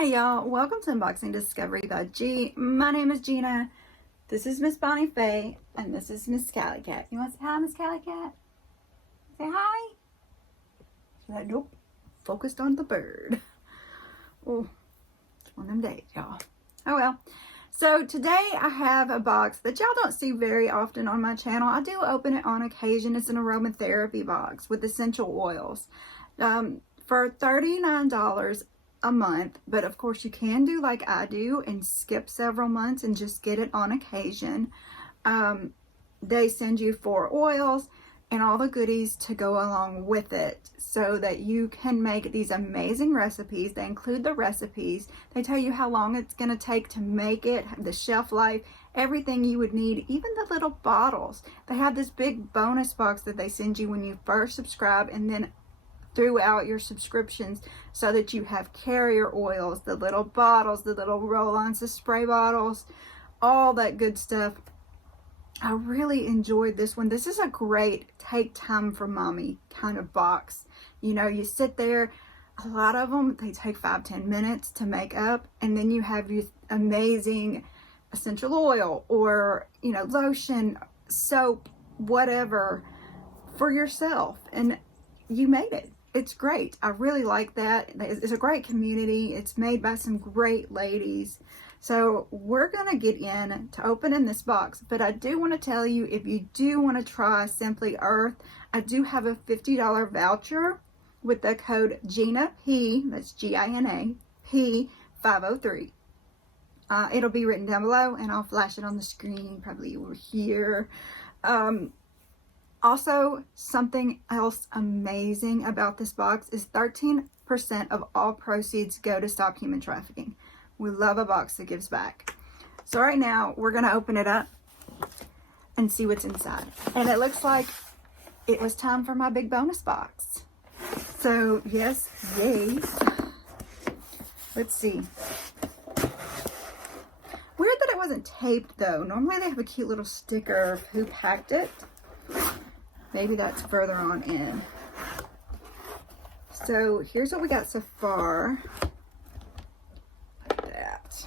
Hey y'all, welcome to Unboxing Discovery by G. My name is Gina. This is Miss Bonnie Faye, and this is Miss Cali Cat. You want to say hi, Miss Cali Cat? Say hi. She's like, nope. Focused on the bird. Oh, it's one of them days, y'all. Oh well. So today I have a box that y'all don't see very often on my channel. I do open it on occasion. It's an aromatherapy box with essential oils for $39 a month, but of course you can do like I do and skip several months and just get it on occasion. They send you 4 oils and all the goodies to go along with it so that you can make these amazing recipes. They include the recipes. They tell you how long it's going to take to make it, the shelf life, everything you would need, even the little bottles. They have this big bonus box that they send you when you first subscribe and then throughout your subscriptions, so that you have carrier oils, the little bottles, the little roll-ons, the spray bottles, all that good stuff. I really enjoyed this one. This is a great take time for mommy kind of box. You know, you sit there, a lot of them, they take 5-10 minutes to make up, and then you have your amazing essential oil or, you know, lotion, soap, whatever for yourself, and you made it. It's great. I really like that. It's a great community. It's made by some great ladies. So we're going to get in to opening this box. But I do want to tell you, if you do want to try Simply Earth, I do have a $50 voucher with the code GINA-P, that's G-I-N-A, P503. It'll be written down below and I'll flash it on the screen, probably over here. Also, something else amazing about this box is 13% of all proceeds go to stop human trafficking. We love a box that gives back. So right now, we're going to open it up and see what's inside. And it looks like it was time for my big bonus box. So, yes, yay. Let's see. Weird that it wasn't taped, though. Normally they have a cute little sticker of who packed it. Maybe that's further on in. So here's what we got so far. Like that.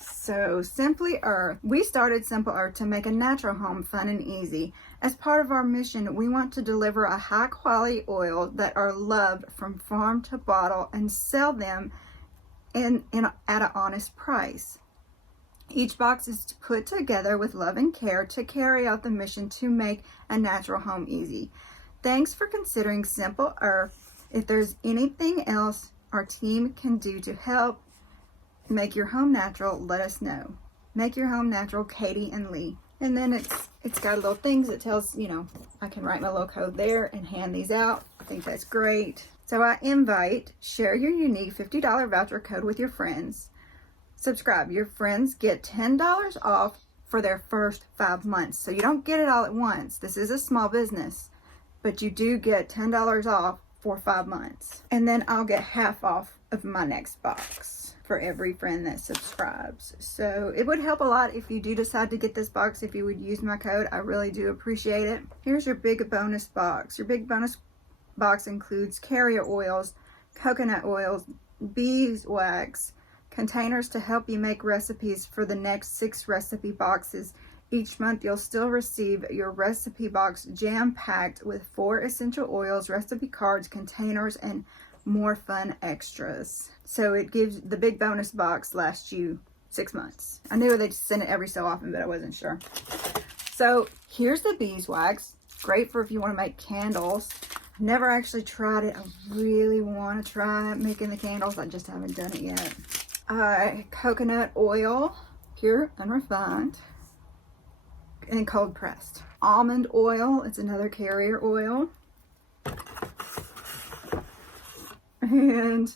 So Simply Earth. We started Simple Earth to make a natural home fun and easy. As part of our mission, we want to deliver a high quality oil that are loved from farm to bottle and sell them at an honest price. Each box is put together with love and care to carry out the mission to make a natural home easy. Thanks for considering Simple Earth. If there's anything else our team can do to help make your home natural, let us know. Make your home natural, Katie and Lee. And then it's got little things that tells, you know, I can write my little code there and hand these out. I think that's great. So I invite, share your unique $50 voucher code with your friends. Subscribe. Your friends get $10 off for their first 5 months. So you don't get it all at once. This is a small business, but you do get $10 off for 5 months. And then I'll get half off of my next box for every friend that subscribes. So it would help a lot if you do decide to get this box, if you would use my code. I really do appreciate it. Here's your big bonus box. Your big bonus box includes carrier oils, coconut oils, beeswax, containers to help you make recipes for the next 6 recipe boxes. Each month you'll still receive your recipe box jam-packed with 4 essential oils, recipe cards, containers, and more fun extras. So it gives, the big bonus box lasts you 6 months. I knew they'd send it every so often, but I wasn't sure. So here's the beeswax. Great for if you want to make candles. I've never actually tried it. I really want to try making the candles. I just haven't done it yet. Coconut oil, pure, unrefined, and cold pressed. Almond oil, it's another carrier oil. And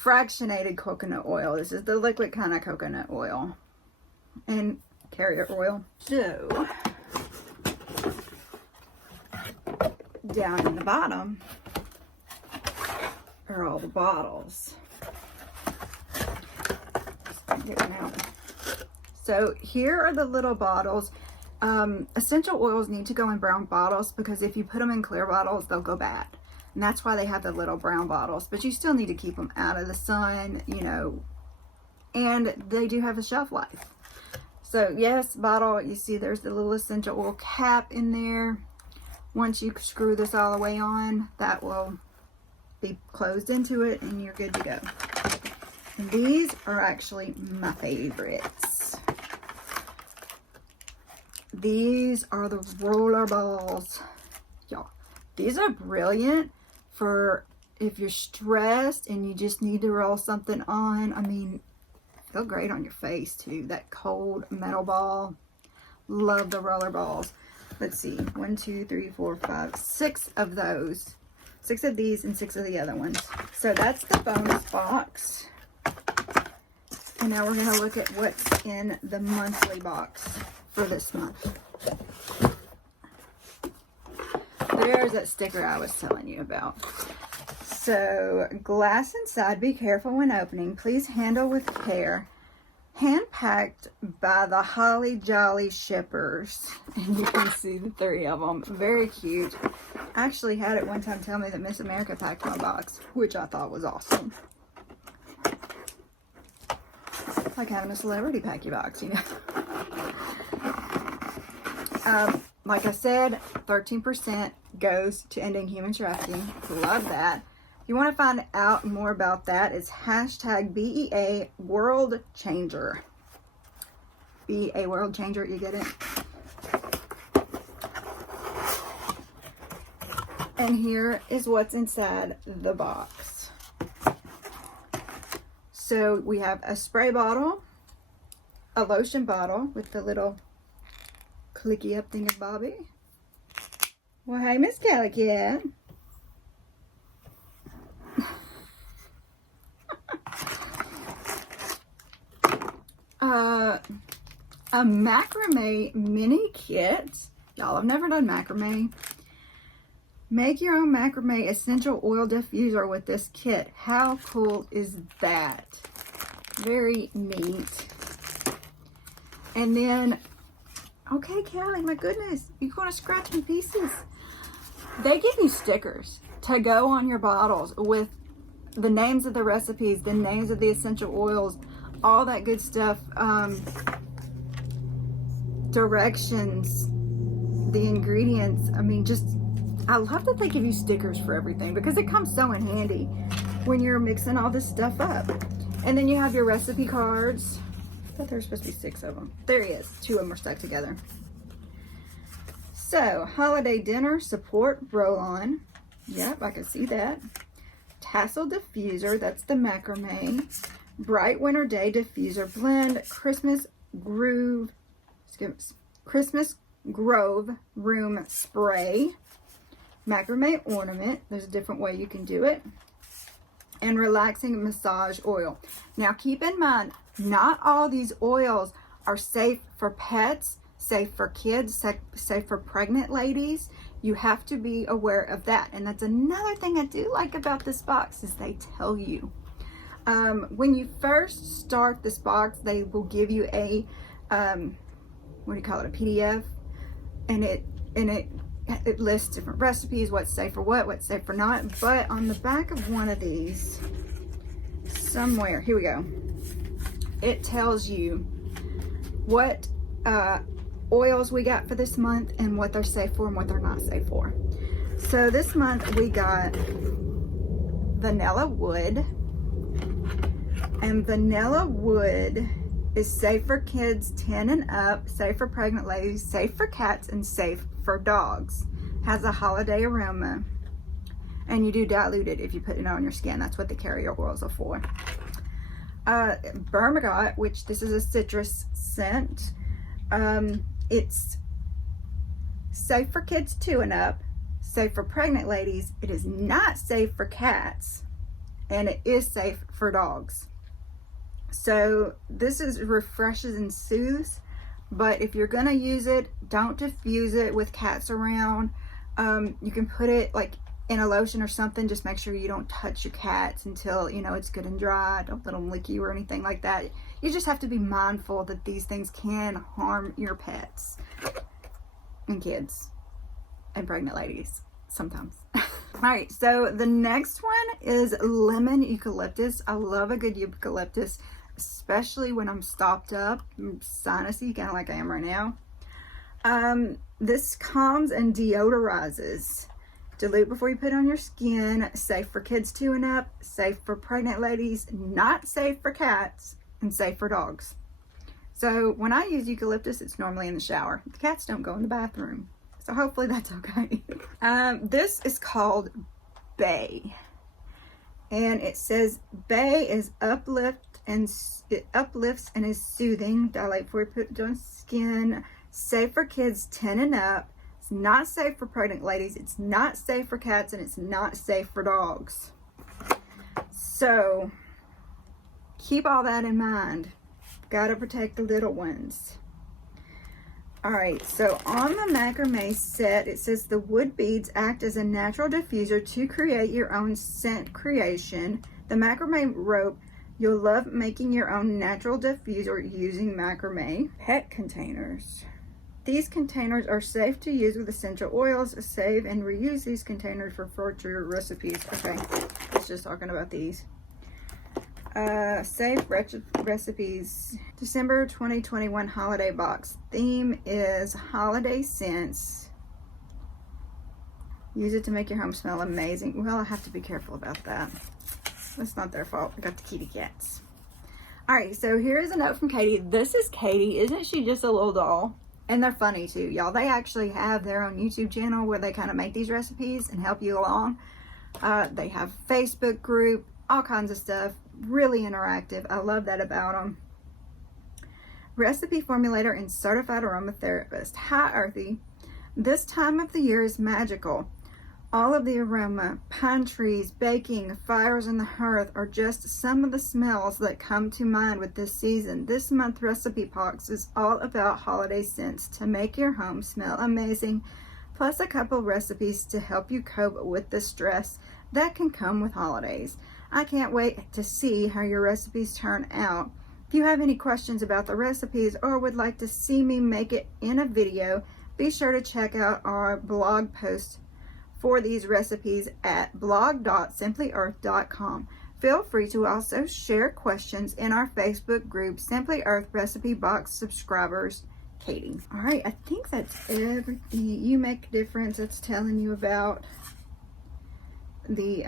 fractionated coconut oil. This is the liquid kind of coconut oil. And carrier oil. So, down in the bottom are all the bottles. Get them out. So here are the little bottles. Essential oils need to go in brown bottles because if you put them in clear bottles, they'll go bad. And that's why they have the little brown bottles. But you still need to keep them out of the sun, you know. And they do have a shelf life. So yes, bottle, you see there's the little essential oil cap in there. Once you screw this all the way on, that will be closed into it and you're good to go. And these are actually my favorites. These are the roller balls. Y'all, these are brilliant for if you're stressed and you just need to roll something on. I mean, feel great on your face too. That cold metal ball. Love the roller balls. Let's see, 1, 2, 3, 4, 5, 6 of those. 6 of these and 6 of the other ones. So that's the bonus box. And now we're gonna look at what's in the monthly box for this month. There's that sticker I was telling you about. So, glass inside, be careful when opening. Please handle with care. Hand-packed by the Holly Jolly Shippers. And you can see the 3 of them. Very cute. I actually had it one time tell me that Miss America packed my box, which I thought was awesome. Like having a celebrity pack your box, you know. Like I said, 13% goes to ending human trafficking. Love that. If you want to find out more about that, it's hashtag BEA World Changer. BEA World Changer, you get it? And here is what's inside the box. So we have a spray bottle, a lotion bottle with the little clicky up thingamabobby. Well, hey, Miss Kelly Cat. A Macrame Mini Kit. Y'all, I've never done macrame. Make your own macrame essential oil diffuser with this kit. How cool is that? Very neat. And then, okay, Kelly, my goodness, you're going to scratch me pieces. They give you stickers to go on your bottles with the names of the recipes, the names of the essential oils, all that good stuff, directions, the ingredients. I mean, just, I love that they give you stickers for everything because it comes so in handy when you're mixing all this stuff up. And then you have your recipe cards. I thought there were supposed to be 6 of them. There he is. 2 of them are stuck together. So, holiday dinner support roll-on. Yep, I can see that. Tassel diffuser. That's the macrame. Bright winter day diffuser blend. Christmas Grove room spray. Macrame ornament. There's a different way you can do it. And relaxing massage oil. Now keep in mind, not all these oils are safe for pets, safe for kids, safe for pregnant ladies. You have to be aware of that. And that's another thing I do like about this box is they tell you. When you first start this box, they will give you a, what do you call it, a PDF. And it lists different recipes, what's safe for what's safe for not. But on the back of one of these, somewhere, here we go, it tells you what oils we got for this month and what they're safe for and what they're not safe for. So this month we got vanilla wood, and vanilla wood is safe for kids 10 and up, safe for pregnant ladies, safe for cats, and safe for dogs. Has a holiday aroma, and you do dilute it if you put it on your skin. That's what the carrier oils are for. Bergamot, which this is a citrus scent. It's safe for kids 2 and up, safe for pregnant ladies. It is not safe for cats, and it is safe for dogs. So this is refreshes and soothes, but if you're gonna use it, don't diffuse it with cats around. You can put it like in a lotion or something. Just make sure you don't touch your cats until you know it's good and dry. Don't let them lick you or anything like that. You just have to be mindful that these things can harm your pets and kids and pregnant ladies sometimes. All right, so the next one is lemon eucalyptus. I love a good eucalyptus, especially when I'm stopped up, sinusy, kind of like I am right now. This calms and deodorizes. Dilute before you put on your skin. Safe for kids 2 and up. Safe for pregnant ladies. Not safe for cats. And safe for dogs. So when I use eucalyptus, it's normally in the shower. The cats don't go in the bathroom. So hopefully that's okay. This is called Bay. And it says Bay is it uplifts and is soothing. Dilate before you put it on skin. Safe for kids 10 and up. It's not safe for pregnant ladies. It's not safe for cats, and it's not safe for dogs. So keep all that in mind. Gotta protect the little ones. All right, so on the macrame set, it says the wood beads act as a natural diffuser to create your own scent creation. The macrame rope, you'll love making your own natural diffuser using macrame. Pet containers. These containers are safe to use with essential oils. Save and reuse these containers for future recipes. Okay, it's just talking about these. Save recipes. December 2021 holiday box. Theme is holiday scents. Use it to make your home smell amazing. Well, I have to be careful about that. That's not their fault. I got the kitty cats. All right, so here is a note from Katie. This is Katie. Isn't she just a little doll? And they're funny too, y'all. They actually have their own YouTube channel where they kind of make these recipes and help you along. They have a Facebook group, all kinds of stuff. Really interactive. I love that about them. Recipe formulator and certified aromatherapist. Hi, Earthy. This time of the year is magical. All of the aroma, pine trees, baking, fires in the hearth are just some of the smells that come to mind with this season. This month recipe box is all about holiday scents to make your home smell amazing, plus a couple recipes to help you cope with the stress that can come with holidays. I can't wait to see how your recipes turn out. If you have any questions about the recipes or would like to see me make it in a video, be sure to check out our blog post for these recipes at blog.simplyearth.com. Feel free to also share questions in our Facebook group, Simply Earth Recipe Box subscribers, Katie. All right, I think that's everything. You Make a Difference. It's telling you about the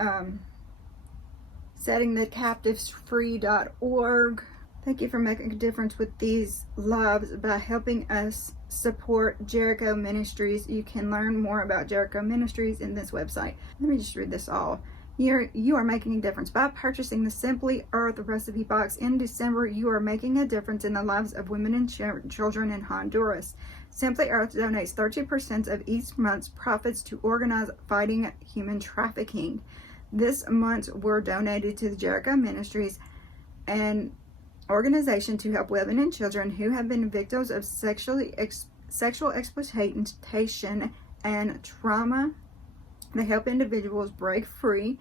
setting the captives free.org. Thank you for making a difference with these lives by helping us support Jericho Ministries. You can learn more about Jericho Ministries in this website. Let me just read this all. You are making a difference. By purchasing the Simply Earth Recipe Box in December, you are making a difference in the lives of women and children in Honduras. Simply Earth donates 30% of each month's profits to organize fighting human trafficking. This month were donated to the Jericho Ministries, an organization to help women and children who have been victims of sexual exploitation and trauma. They help individuals break free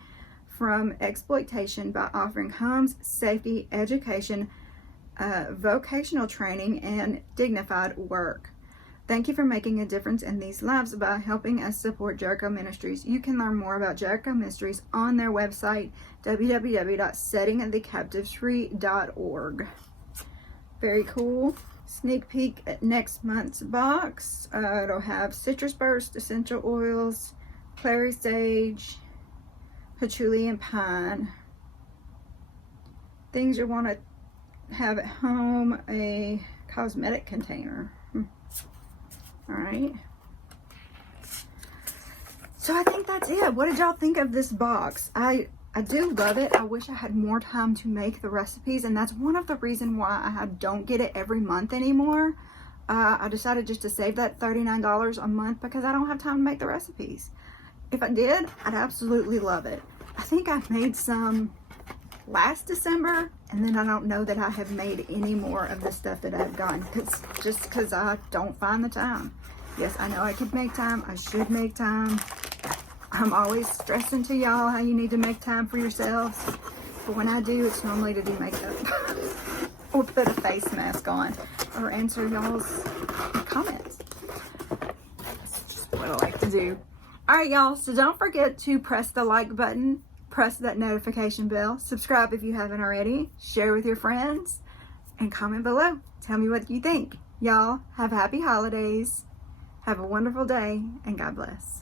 from exploitation by offering homes, safety, education, vocational training, and dignified work. Thank you for making a difference in these lives by helping us support Jericho Ministries. You can learn more about Jericho Ministries on their website, www.settingthecaptivesfree.org. Very cool. Sneak peek at next month's box. It'll have citrus burst, essential oils, clary sage, patchouli, and pine. Things you want to have at home. A cosmetic container. All right. So I think that's it. What did y'all think of this box? I do love it. I wish I had more time to make the recipes, and that's one of the reasons why I don't get it every month anymore. I decided just to save that $39 a month because I don't have time to make the recipes. If I did, I'd absolutely love it. I think I made some last December, and then I don't know that I have made any more of the stuff that I've done because I don't find the time. Yes, I know I could make time. I should make time. I'm always stressing to y'all how you need to make time for yourselves, but when I do, it's normally to do makeup or put a face mask on or answer y'all's comments. That's just what I like to do. All right, y'all, so don't forget to press the like button, press that notification bell, subscribe if you haven't already, share with your friends, and comment below. Tell me what you think. Y'all, have happy holidays, have a wonderful day, and God bless.